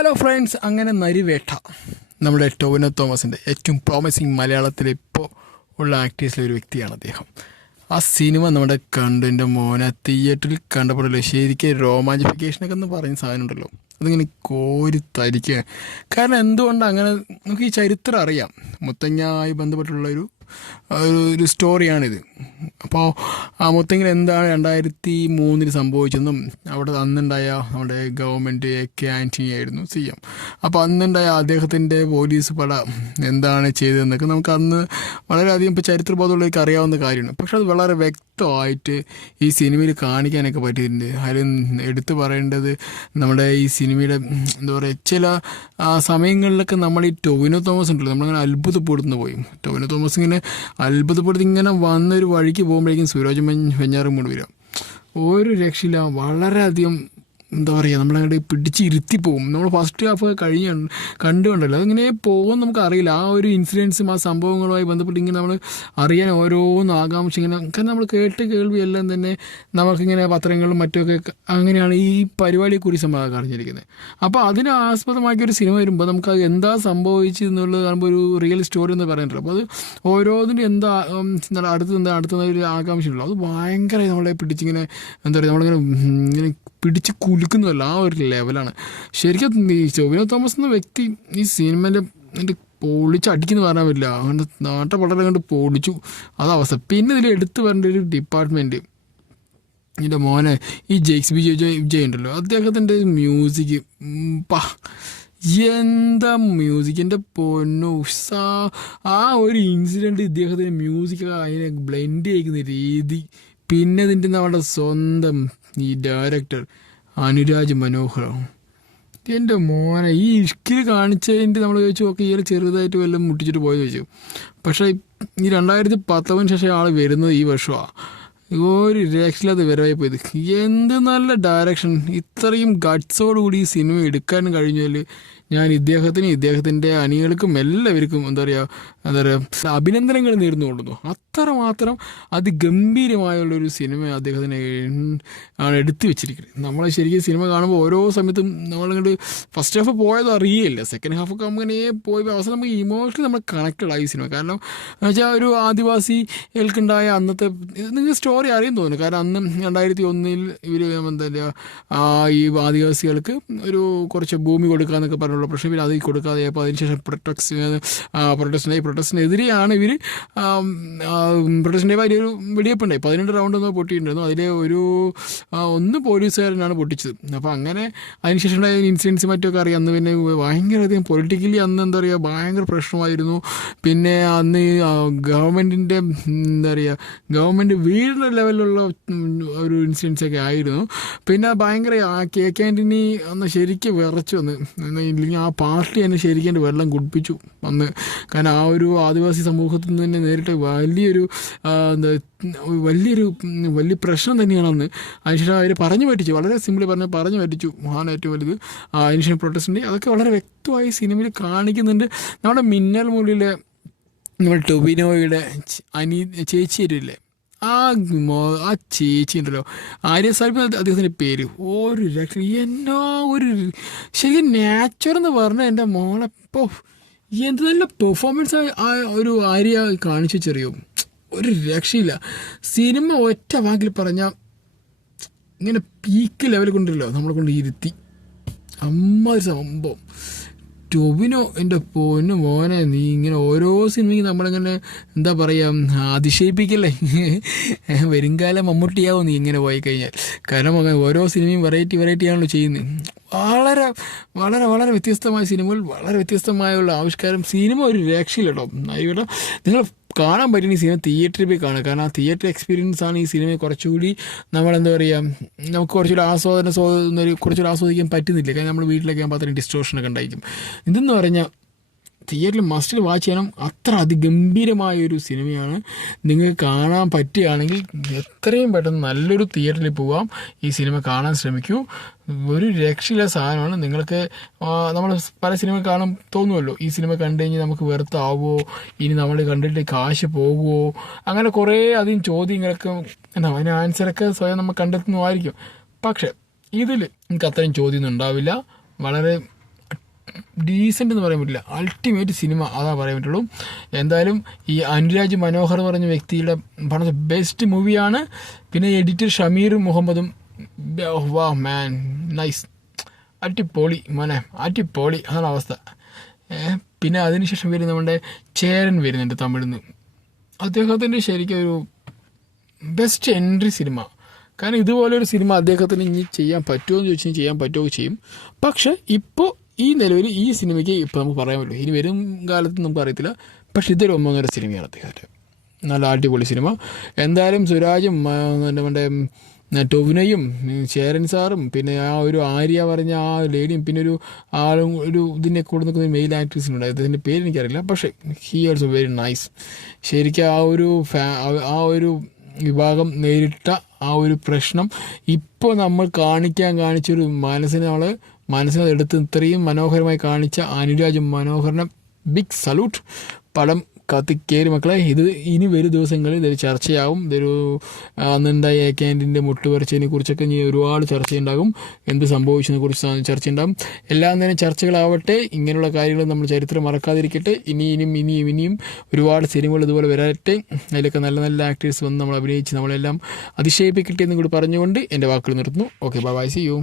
Hello friends, അങ്ങനെ നരിവേട്ട നമ്മുടെ ടൊവിനോ തോമസിൻ്റെ ഏറ്റവും പ്രോമിസിങ് മലയാളത്തിൽ ഇപ്പോൾ ഉള്ള ആക്ടേഴ്സിലെ ഒരു വ്യക്തിയാണ് അദ്ദേഹം. ആ സിനിമ നമ്മുടെ കണ്ടിൻ്റെ മോനെ തിയേറ്ററിൽ കണ്ടപ്പോഴല്ലോ ശരിക്കും രോമാഞ്ചിഫിക്കേഷനൊക്കെ എന്ന് പറയുന്ന സാധനം ഉണ്ടല്ലോ, അതിങ്ങനെ കോരി തരിക്കുക. കാരണം എന്തുകൊണ്ടാണ് അങ്ങനെ, നമുക്ക് ഈ ചരിത്രം അറിയാം, മുത്തങ്ങായി ബന്ധപ്പെട്ടുള്ളൊരു ഒരു സ്റ്റോറിയാണിത്. അപ്പോൾ ആ മുത്തങ്ങയിൽ എന്താണ് 2003 സംഭവിച്ചെന്നും അവിടെ അന്നുണ്ടായ നമ്മുടെ ഗവൺമെൻറ് AK ആൻ്റണി ആയിരുന്നു CM. അപ്പോൾ അന്നുണ്ടായ അദ്ദേഹത്തിൻ്റെ പോലീസ് പട എന്താണ് ചെയ്തതെന്നൊക്കെ നമുക്ക് അന്ന് വളരെയധികം ഇപ്പോൾ ചരിത്രബോധമുള്ളവർക്ക് അറിയാവുന്ന കാര്യമാണ്. പക്ഷെ അത് വളരെ വ്യക്തമായിട്ട് ഈ സിനിമയിൽ കാണിക്കാനൊക്കെ പറ്റിയിട്ടുണ്ട്. അതിൽ എടുത്തു പറയേണ്ടത് നമ്മുടെ ഈ സിനിമയുടെ എന്താ പറയുക, ചില സമയങ്ങളിലൊക്കെ നമ്മൾ ഈ ടൊവിനോ തോമസ് ഉണ്ടല്ലോ, നമ്മളങ്ങനെ അത്ഭുതപ്പെടുന്നു പോയി. ടൊവിനോ തോമസ് ഇങ്ങനെ അത്ഭുതപ്പെടുത്തി ഇങ്ങനെ വന്നൊരു വഴിക്ക് പോകുമ്പോഴേക്കും സുരാജ് വെഞ്ഞാറും കൊണ്ട് വരാം. ഒരു രക്ഷയില്ല, വളരെയധികം എന്താ പറയുക, നമ്മളങ്ങോട്ട് പിടിച്ച് ഇരുത്തിപ്പോവും. നമ്മൾ ഫസ്റ്റ് ഹാഫ് കണ്ടുകൊണ്ടല്ലോ അതിങ്ങനെ പോകും, നമുക്കറിയില്ല. ആ ഒരു ഇൻസിഡൻസും ആ സംഭവങ്ങളുമായി ബന്ധപ്പെട്ട് ഇങ്ങനെ നമ്മൾ അറിയാൻ ഓരോന്നും ആകാംക്ഷ ഇങ്ങനെ, കാരണം നമ്മൾ കേൾവി എല്ലാം തന്നെ നമുക്കിങ്ങനെ പത്രങ്ങളും മറ്റുമൊക്കെ അങ്ങനെയാണ് ഈ പരിപാടിയെക്കുറിച്ച് നമ്മൾ അറിഞ്ഞിരിക്കുന്നത്. അപ്പോൾ അതിനെ ആസ്പദമാക്കിയൊരു സിനിമ വരുമ്പോൾ നമുക്ക് അത് എന്താ സംഭവിച്ചതെന്നുള്ളത് കാണുമ്പോൾ ഒരു റിയൽ സ്റ്റോറി എന്ന് പറയുന്നുണ്ടല്ലോ. അപ്പോൾ അത് ഓരോന്നിനും അടുത്ത ഒരു ആകാംക്ഷ ഉള്ളൂ. അത് ഭയങ്കര നമ്മളെ പിടിച്ചിങ്ങനെ എന്താ പറയുക, നമ്മളിങ്ങനെ പിടിച്ച് കുലുക്കുന്നതല്ല, ആ ഒരു ലെവലാണ് ശരിക്കും. ഈ ടൊവിനോ തോമസ് എന്ന വ്യക്തി ഈ സിനിമേൻ്റെ പൊളിച്ചടിക്കുന്നു പറഞ്ഞാൽ പറ്റില്ല, അതുകൊണ്ട് നാട്ട വളരെ കണ്ട് പൊളിച്ചു, അതവസ്ഥ. പിന്നെ ഇതിൽ എടുത്തു വരേണ്ട ഒരു ഡിപ്പാർട്ട്മെൻറ്റ്, എൻ്റെ മോനെ ഈ ജെയ്ക്സ് ബി ജെ ഉണ്ടല്ലോ, അദ്ദേഹത്തിൻ്റെ മ്യൂസിക് എന്താ മ്യൂസിക്കിൻ്റെ പൊന്നു. ആ ഒരു ഇൻസിഡൻറ്റ് ഇദ്ദേഹത്തിൻ്റെ മ്യൂസിക് അതിനെ ബ്ലെൻഡ് ചെയ്യിക്കുന്ന രീതി, പിന്നെ ഇതിൻ്റെ നമ്മുടെ സ്വന്തം ഈ ഡയറക്ടർ അനുരാജ് മനോഹർ, എൻ്റെ മോനെ ഈ ഇഷ്കിൽ കാണിച്ചതിൻ്റെ നമ്മൾ ചോദിച്ചു നോക്കി, ഈ ചെറുതായിട്ട് വല്ലതും മുട്ടിച്ചിട്ട് പോയെന്ന് ചോദിച്ചു. പക്ഷേ ഈ 2019 ശേഷം ആൾ വരുന്നത് ഈ വർഷമാണ്. ഒരു രക്ഷയില്ലാത്ത വരവായി പോയത്. എന്ത് നല്ല ഡയറക്ഷൻ, ഇത്രയും ഗട്ട്സോടുകൂടി ഈ സിനിമ എടുക്കാൻ കഴിഞ്ഞാൽ ഞാൻ ഇദ്ദേഹത്തിൻ്റെ അണികൾക്കും എല്ലാവർക്കും എന്താ പറയുക അഭിനന്ദനങ്ങൾ നേർന്നുകൊള്ളുന്നു. അത്രമാത്രം അതിഗംഭീരമായുള്ളൊരു സിനിമ അദ്ദേഹത്തിന് ആണ് എടുത്തു വെച്ചിരിക്കുന്നത്. നമ്മൾ ശരിക്കും സിനിമ കാണുമ്പോൾ ഓരോ സമയത്തും നമ്മളിങ്ങോട്ട് ഫസ്റ്റ് ഹാഫ് പോയത് അറിയില്ല, സെക്കൻഡ് ഹാഫൊക്കെ അങ്ങനെ പോയി അവസാനം നമുക്ക് ഇമോഷണലി നമ്മൾ കണക്റ്റഡ് ആയി സിനിമ. കാരണം എന്ന് വെച്ചാൽ ഒരു ആദിവാസികൾക്കുണ്ടായ അന്നത്തെ നിങ്ങൾക്ക് സ്റ്റോറി അറിയാൻ തോന്നുന്നു. കാരണം അന്ന് 2001 ഇവർ എന്താ പറയുക, ഈ ആദിവാസികൾക്ക് ഒരു കുറച്ച് ഭൂമി കൊടുക്കാമെന്നൊക്കെ പറഞ്ഞുള്ള പ്രശ്നം, പിന്നെ അത് കൊടുക്കാതെ അപ്പോൾ അതിനുശേഷം പ്രൊട്ടസ്റ്റിനെതിരെയാണ് ഇവർ പ്രൊട്ടസ്റ്റിൻ്റെ വലിയൊരു വെടിവെപ്പുണ്ടായി. 12 റൗണ്ട് ഒന്നും പൊട്ടിയിട്ടുണ്ടായിരുന്നു. അതിലെ ഒന്ന് പോലീസുകാരനാണ് പൊട്ടിച്ചത്. അപ്പോൾ അങ്ങനെ അതിനുശേഷം ഉണ്ടായ ഇൻസിഡൻസ് മറ്റൊക്കെ അറിയാം. അന്ന് പിന്നെ ഭയങ്കരധികം പൊളിറ്റിക്കലി അന്ന് എന്താ പറയുക ഭയങ്കര പ്രശ്നമായിരുന്നു. പിന്നെ അന്ന് ഗവൺമെൻറ്റിൻ്റെ എന്താ പറയുക, ഗവൺമെൻറ് വീടിൻ്റെ ലെവലിലുള്ള ഒരു ഇൻസിഡൻസൊക്കെ ആയിരുന്നു. പിന്നെ ഭയങ്കര AK ആൻ്റണി അന്ന് ശരിക്കും വിറച്ചു വന്ന്, ഇല്ലെങ്കിൽ ആ പാർട്ടി തന്നെ ശരിക്കും എൻ്റെ വെള്ളം കുടിപ്പിച്ചു അന്ന്. കാരണം ആ ഒരു ആദിവാസി സമൂഹത്തിൽ നിന്ന് തന്നെ നേരിട്ട് വലിയ പ്രശ്നം തന്നെയാണ് അന്ന്. അതിനുശേഷം അവർ പറഞ്ഞു പറ്റിച്ചു, വളരെ സിമ്പിളി പറഞ്ഞു പറ്റിച്ചു ആണ് ഏറ്റവും വലുത്. അതിനുശേഷം പ്രൊട്ടസ്റ്റിൻ്റെ അതൊക്കെ വളരെ വ്യക്തമായി സിനിമയിൽ കാണിക്കുന്നുണ്ട്. നമ്മുടെ മിന്നൽ മുള്ളിലെ നമ്മുടെ ടൊവിനോയുടെ ചേച്ചി വരില്ലേ, ആ ചേച്ചി ഉണ്ടല്ലോ, ആര്യ സാൽബി അദ്ദേഹത്തിൻ്റെ പേര്, ഒരു ശരിക്കും നാച്ചുറൽ എന്ന് പറഞ്ഞാൽ എൻ്റെ മോളെപ്പോൾ എന്ത് നല്ല പെർഫോമൻസ് ആ ഒരു ആര്യ കാണിച്ചു ചെറിയോ, ഒരു രക്ഷയില്ല. സിനിമ ഒറ്റ വാക്കിൽ പറഞ്ഞാൽ ഇങ്ങനെ പീക്ക് ലെവൽ കൊണ്ടല്ലോ നമ്മളെ കൊണ്ട് ഇരുത്തി, ഒരു സംഭവം. ടൊവിനോ എൻ്റെ പൊന്നു മോനെ, നീ ഇങ്ങനെ ഓരോ സിനിമയ്ക്ക് നമ്മളിങ്ങനെ എന്താ പറയുക അതിശയിപ്പിക്കല്ലേ, വരുംകാലം മമ്മൂട്ടിയാവും നീ ഇങ്ങനെ പോയി കഴിഞ്ഞാൽ. കാരണം ഓരോ സിനിമയും വെറൈറ്റി ആണല്ലോ ചെയ്യുന്നത്. വളരെ വളരെ വളരെ വ്യത്യസ്തമായ സിനിമകൾ, വളരെ വ്യത്യസ്തമായുള്ള ആവിഷ്കാരം. സിനിമ ഒരു രക്ഷയില്ല കേട്ടോ. ഇവിടെ നിങ്ങൾ കാണാൻ പറ്റുന്ന ഈ സിനിമ തിയേറ്ററിൽ പോയി കാണുക. കാരണം ആ തിയേറ്റർ എക്സ്പീരിയൻസ് ആണ് ഈ സിനിമയെ കുറച്ചുകൂടി നമ്മളെന്താ പറയുക, നമുക്ക് കുറച്ചുകൂടി കുറച്ചുകൂടി ആസ്വദിക്കാൻ പറ്റുന്നില്ല. കാരണം നമ്മൾ വീട്ടിലൊക്കെ ആകുമ്പോൾ അത്രയും ഡിസ്ട്രോഷനൊക്കെ ഉണ്ടായിരിക്കും. ഇതെന്ന് പറഞ്ഞാൽ തിയേറ്ററിൽ മസ്റ്റിൽ വാച്ച് ചെയ്യണം. അത്ര അതിഗംഭീരമായൊരു സിനിമയാണ്. നിങ്ങൾക്ക് കാണാൻ പറ്റുകയാണെങ്കിൽ എത്രയും പെട്ടെന്ന് നല്ലൊരു തിയേറ്ററിൽ പോകാം, ഈ സിനിമ കാണാൻ ശ്രമിക്കൂ. ഒരു രക്ഷയില്ല സാധനമാണ്. നിങ്ങൾക്ക് നമ്മൾ പല സിനിമ കാണാൻ തോന്നുമല്ലോ, ഈ സിനിമ കണ്ടു കഴിഞ്ഞാൽ നമുക്ക് വെറുത്താവോ, ഇനി നമ്മൾ കണ്ടിട്ട് കാശ് പോകുമോ, അങ്ങനെ കുറേ അധികം ചോദ്യങ്ങളൊക്കെ അതിന് ആൻസറൊക്കെ സ്വയം നമ്മൾ കണ്ടെത്തുന്നതായിരിക്കും. പക്ഷേ ഇതിൽ എനിക്ക് അത്രയും ചോദ്യമൊന്നും ഉണ്ടാവില്ല. വളരെ ഡീസൻ്റ് എന്ന് പറയാൻ പറ്റില്ല, അൾട്ടിമേറ്റ് സിനിമ അതാ പറയാൻ പറ്റുള്ളൂ. എന്തായാലും ഈ അനുരാജ് മനോഹർ പറഞ്ഞ വ്യക്തിയുടെ പറഞ്ഞ ബെസ്റ്റ് മൂവിയാണ്. പിന്നെ എഡിറ്റർ ഷമീർ മുഹമ്മദും വാ മാൻ നൈസ്, അടിപൊളി മോനെ, അടിപൊളി അതാണ് അവസ്ഥ. പിന്നെ അതിനുശേഷം വരുന്ന നമ്മുടെ ചേരൻ വരുന്നുണ്ട് തമിഴിൽ നിന്ന്. അദ്ദേഹത്തിൻ്റെ ശരിക്കും ഒരു ബെസ്റ്റ് എൻട്രി സിനിമ. കാരണം ഇതുപോലൊരു സിനിമ അദ്ദേഹത്തിന് ഇനി ചെയ്യാൻ പറ്റുമോ എന്ന് ചോദിച്ചാൽ ചെയ്യാൻ പറ്റുമോ ചെയ്യും. പക്ഷെ ഇപ്പോൾ ഈ നിലവിൽ ഈ സിനിമയ്ക്ക് ഇപ്പോൾ നമുക്ക് പറയാൻ പറ്റുള്ളൂ, ഇനി വരും കാലത്ത് നമുക്ക് അറിയത്തില്ല. പക്ഷെ ഇതൊരു ഒന്നൊന്നര സിനിമയാണ് അദ്ദേഹത്തിൻ്റെ, നല്ല അടിപൊളി സിനിമ. എന്തായാലും സുരാജും നമ്മുടെ ടൊവിനോയും ചേരൻ സാറും പിന്നെ ആ ഒരു ആര്യ പറഞ്ഞ ആ ലേഡിയും പിന്നെ ഒരു ആളും ഒരു ഇതിനെ കൂടെ നിൽക്കുന്ന മെയിൽ ആക്ട്രസിനുണ്ട്, അദ്ദേഹത്തിൻ്റെ പേര് എനിക്കറിയില്ല. പക്ഷേ ഹി ആൾസോ വെരി നൈസ്. ശരിക്കും ആ ഒരു വിഭാഗം നേരിട്ട ആ ഒരു പ്രശ്നം ഇപ്പോൾ നമ്മൾ കാണിച്ചൊരു മനസ്സിനെടുത്ത് ഇത്രയും മനോഹരമായി കാണിച്ച അനുരാജ് മനോഹറിനെ ബിഗ് സല്യൂട്ട്. പടം കത്തിക്കേറി മക്കളെ. ഇത് ഇനി വരും ദിവസങ്ങളിൽ ഇതൊരു ചർച്ചയാവും. ഇതൊരു അന്നുണ്ടായ ഏക്കാൻറ്റിൻ്റെ മുട്ടുപറിച്ചതിനെ കുറിച്ചൊക്കെ ഇനി ഒരുപാട് ചർച്ചയുണ്ടാകും. എന്ത് സംഭവിച്ചതിനെ കുറിച്ച് ചർച്ചയുണ്ടാകും. എല്ലാം തന്നെ ചർച്ചകളാവട്ടെ. ഇങ്ങനെയുള്ള കാര്യങ്ങൾ നമ്മൾ ചരിത്രം മറക്കാതിരിക്കട്ടെ. ഇനിയും ഒരുപാട് സിനിമകൾ ഇതുപോലെ വരട്ടെ. അതിലൊക്കെ നല്ല നല്ല ആക്ടേഴ്സ് വന്ന് നമ്മൾ അഭിനയിച്ച് നമ്മളെല്ലാം അതിശയിപ്പിക്കട്ടെ എന്നും കൂടി പറഞ്ഞുകൊണ്ട് എൻ്റെ വാക്കുകൾ നിർത്തുന്നു. Okay, bye, see U.